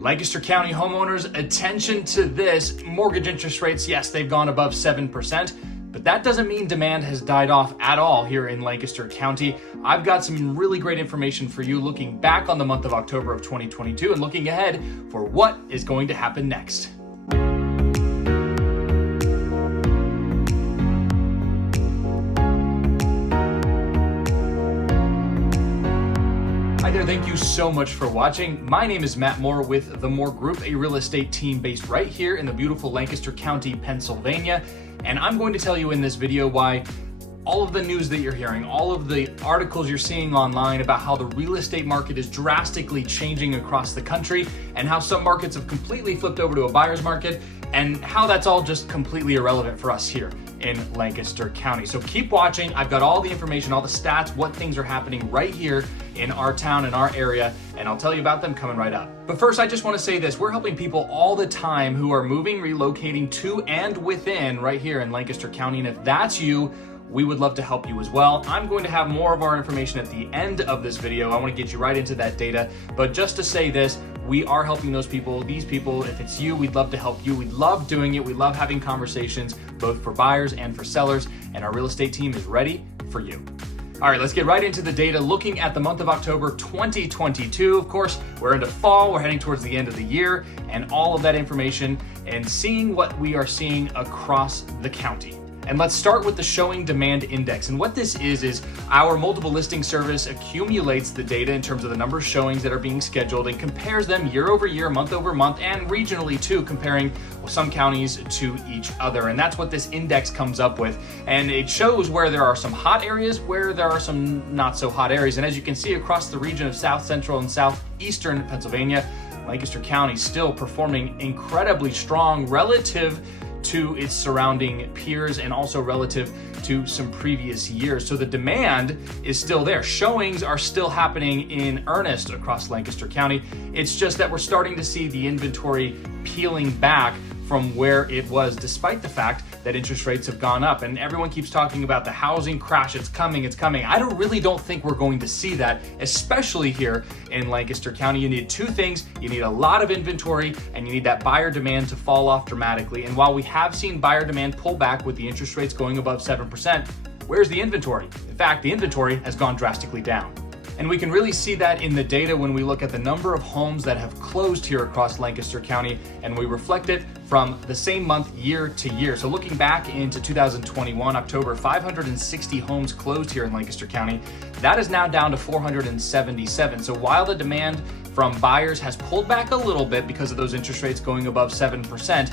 Lancaster County homeowners, attention to this. Mortgage interest rates, yes, they've gone above 7%, but that doesn't mean demand has died off at all here in Lancaster County. I've got some really great information for you looking back on the month of October of 2022 and looking ahead for what is going to happen next. Hi there, thank you so much for watching. My name is Matt Moore with the Moore Group, a real estate team based right here in the beautiful Lancaster County, Pennsylvania. And I'm going to tell you in this video why all of the news that you're hearing, all of the articles you're seeing online about how the real estate market is drastically changing across the country and how some markets have completely flipped over to a buyer's market and how that's all just completely irrelevant for us here in Lancaster County. So keep watching. I've got all the information, all the stats, what things are happening right here in our town, in our area, and I'll tell you about them coming right up. But first, I just want to say this. We're helping people all the time who are moving, relocating to and within right here in Lancaster County. And if that's you, we would love to help you as well. I'm going to have more of our information at the end of this video. I want to get you right into that data. But just to say this, we are helping those people, these people. If it's you, we'd love to help you. We love doing it. We love having conversations, both for buyers and for sellers. And our real estate team is ready for you. All right, let's get right into the data. Looking at the month of October 2022, of course, we're into fall, we're heading towards the end of the year, and all of that information and seeing what we are seeing across the county. And let's start with the showing demand index. And what this is our multiple listing service accumulates the data in terms of the number of showings that are being scheduled and compares them year over year, month over month, and regionally too, comparing some counties to each other. And that's what this index comes up with. And it shows where there are some hot areas, where there are some not so hot areas. And as you can see across the region of South Central and Southeastern Pennsylvania, Lancaster County still performing incredibly strong relative to its surrounding peers and also relative to some previous years. So the demand is still there. Showings are still happening in earnest across Lancaster County. It's just that we're starting to see the inventory peeling back from where it was, despite the fact that interest rates have gone up. And everyone keeps talking about the housing crash. It's coming, it's coming. I really don't think we're going to see that, especially here in Lancaster County. You need two things. You need a lot of inventory and you need that buyer demand to fall off dramatically. And while we have seen buyer demand pull back with the interest rates going above 7%, where's the inventory? In fact, the inventory has gone drastically down. And we can really see that in the data when we look at the number of homes that have closed here across Lancaster County, and we reflect it from the same month year to year. So looking back into 2021, October, 560 homes closed here in Lancaster County. That is now down to 477. So while the demand from buyers has pulled back a little bit because of those interest rates going above 7%,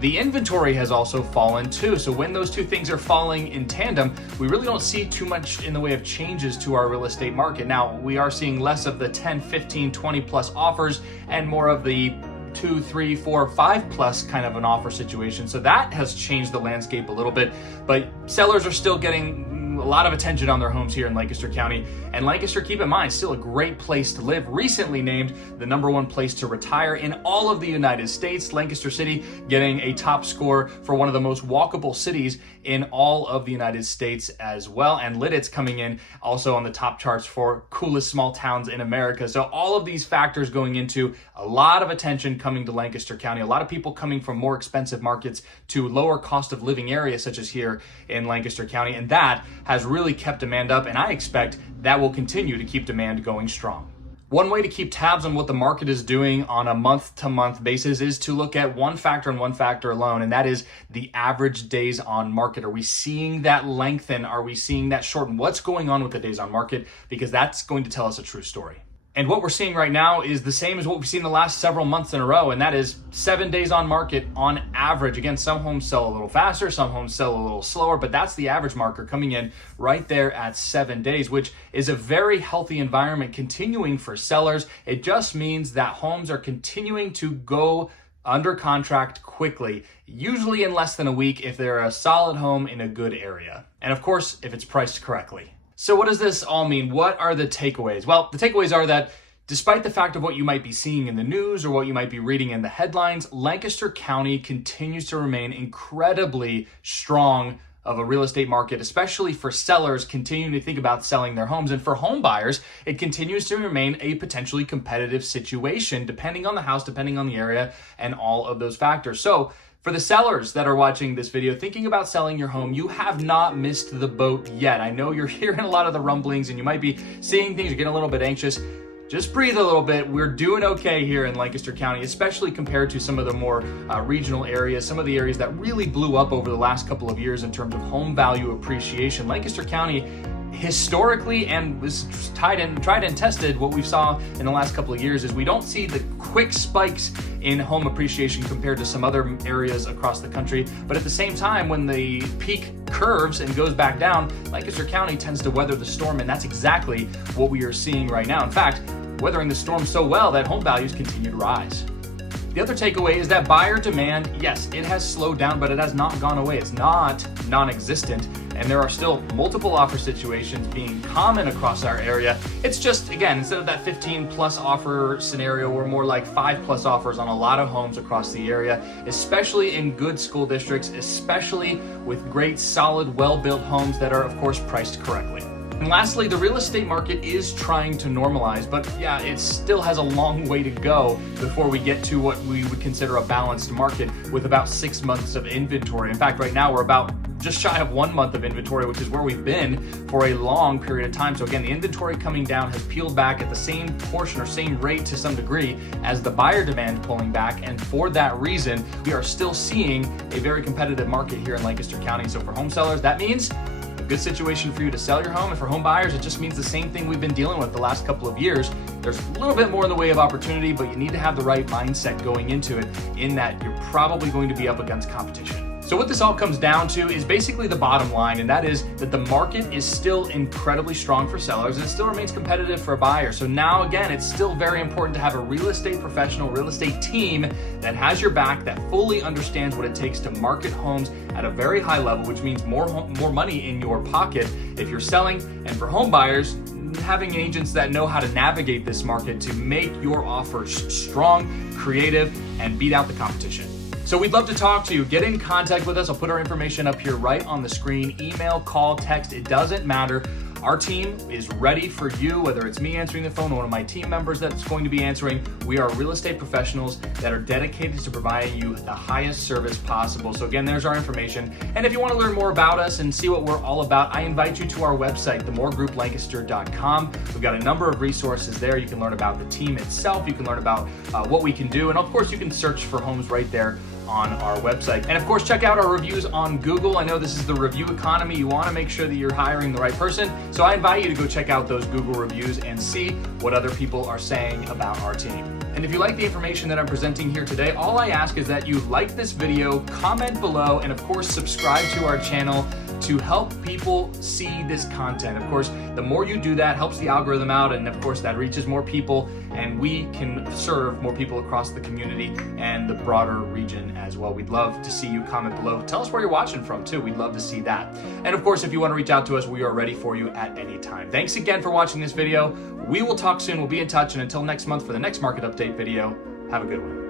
the inventory has also fallen too. So when those two things are falling in tandem, we really don't see too much in the way of changes to our real estate market. Now, we are seeing less of the 10, 15, 20 plus offers and more of the 2, 3, 4, 5 plus kind of an offer situation. So that has changed the landscape a little bit, but sellers are still getting a lot of attention on their homes here in Lancaster County. And Lancaster, keep in mind, still a great place to live. Recently named the #1 place to retire in all of the United States. Lancaster City getting a top score for one of the most walkable cities in all of the United States as well. And Lidditz coming in also on the top charts for coolest small towns in America. So all of these factors going into a lot of attention coming to Lancaster County. A lot of people coming from more expensive markets to lower cost of living areas such as here in Lancaster County. And that has really kept demand up, and I expect that will continue to keep demand going strong. One way to keep tabs on what the market is doing on a month-to-month basis is to look at one factor and one factor alone, and that is the average days on market. Are we seeing that lengthen? Are we seeing that shorten? What's going on with the days on market? Because that's going to tell us a true story. And what we're seeing right now is the same as what we've seen the last several months in a row, and that is 7 days on market on average. Again, some homes sell a little faster, some homes sell a little slower, but that's the average marker coming in right there at 7 days, which is a very healthy environment continuing for sellers. It just means that homes are continuing to go under contract quickly, usually in less than a week if they're a solid home in a good area. And of course, if it's priced correctly. So what does this all mean? What are the takeaways? Well, the takeaways are that despite the fact of what you might be seeing in the news or what you might be reading in the headlines, Lancaster County continues to remain incredibly strong of a real estate market, especially for sellers continuing to think about selling their homes. And for home buyers, it continues to remain a potentially competitive situation, depending on the house, depending on the area, and all of those factors. So for the sellers that are watching this video, thinking about selling your home, you have not missed the boat yet. I know you're hearing a lot of the rumblings and you might be seeing things, you're getting a little bit anxious. Just breathe a little bit. We're doing okay here in Lancaster County, especially compared to some of the more regional areas, some of the areas that really blew up over the last couple of years in terms of home value appreciation. Lancaster County historically, and was tried and tested, what we saw in the last couple of years is we don't see the quick spikes in home appreciation compared to some other areas across the country. But at the same time, when the peak curves and goes back down, Lancaster County tends to weather the storm, and that's exactly what we are seeing right now. In fact, weathering the storm so well that home values continue to rise. The other takeaway is that buyer demand, yes, it has slowed down, but it has not gone away. It's not non-existent, and there are still multiple offer situations being common across our area. It's just, again, instead of that 15 plus offer scenario, we're more like 5 plus offers on a lot of homes across the area, especially in good school districts, especially with great, solid, well-built homes that are, of course, priced correctly. And lastly, the real estate market is trying to normalize, but yeah, it still has a long way to go before we get to what we would consider a balanced market with about 6 months of inventory. In fact, right now we're about just shy of 1 month of inventory, which is where we've been for a long period of time. So again, the inventory coming down has peeled back at the same portion or same rate to some degree as the buyer demand pulling back. And for that reason, we are still seeing a very competitive market here in Lancaster County. So for home sellers, that means a good situation for you to sell your home. And for home buyers, it just means the same thing we've been dealing with the last couple of years. There's a little bit more in the way of opportunity, but you need to have the right mindset going into it, in that you're probably going to be up against competition. So what this all comes down to is basically the bottom line, and that is that the market is still incredibly strong for sellers and it still remains competitive for buyers. So now again, it's still very important to have a real estate professional, real estate team that has your back, that fully understands what it takes to market homes at a very high level, which means more money in your pocket if you're selling. And for home buyers, having agents that know how to navigate this market to make your offers strong, creative, and beat out the competition. So we'd love to talk to you. Get in contact with us. I'll put our information up here right on the screen. Email, call, text, it doesn't matter. Our team is ready for you, whether it's me answering the phone or one of my team members that's going to be answering. We are real estate professionals that are dedicated to providing you the highest service possible. So again, there's our information. And if you want to learn more about us and see what we're all about, I invite you to our website, themoregroup.lancaster.com. We've got a number of resources there. You can learn about the team itself. You can learn about what we can do. And of course, you can search for homes right there on our website. And of course, check out our reviews on Google. I know this is the review economy. You want to make sure that you're hiring the right person. So I invite you to go check out those Google reviews and see what other people are saying about our team. And if you like the information that I'm presenting here today, all I ask is that you like this video, comment below, and of course, subscribe to our channel to help people see this content. Of course, the more you do that, helps the algorithm out, and of course, that reaches more people, and we can serve more people across the community and the broader region as well. We'd love to see you comment below. Tell us where you're watching from too. We'd love to see that. And of course, if you want to reach out to us, we are ready for you at any time. Thanks again for watching this video. We will talk soon. We'll be in touch. And until next month for the next market update video, have a good one.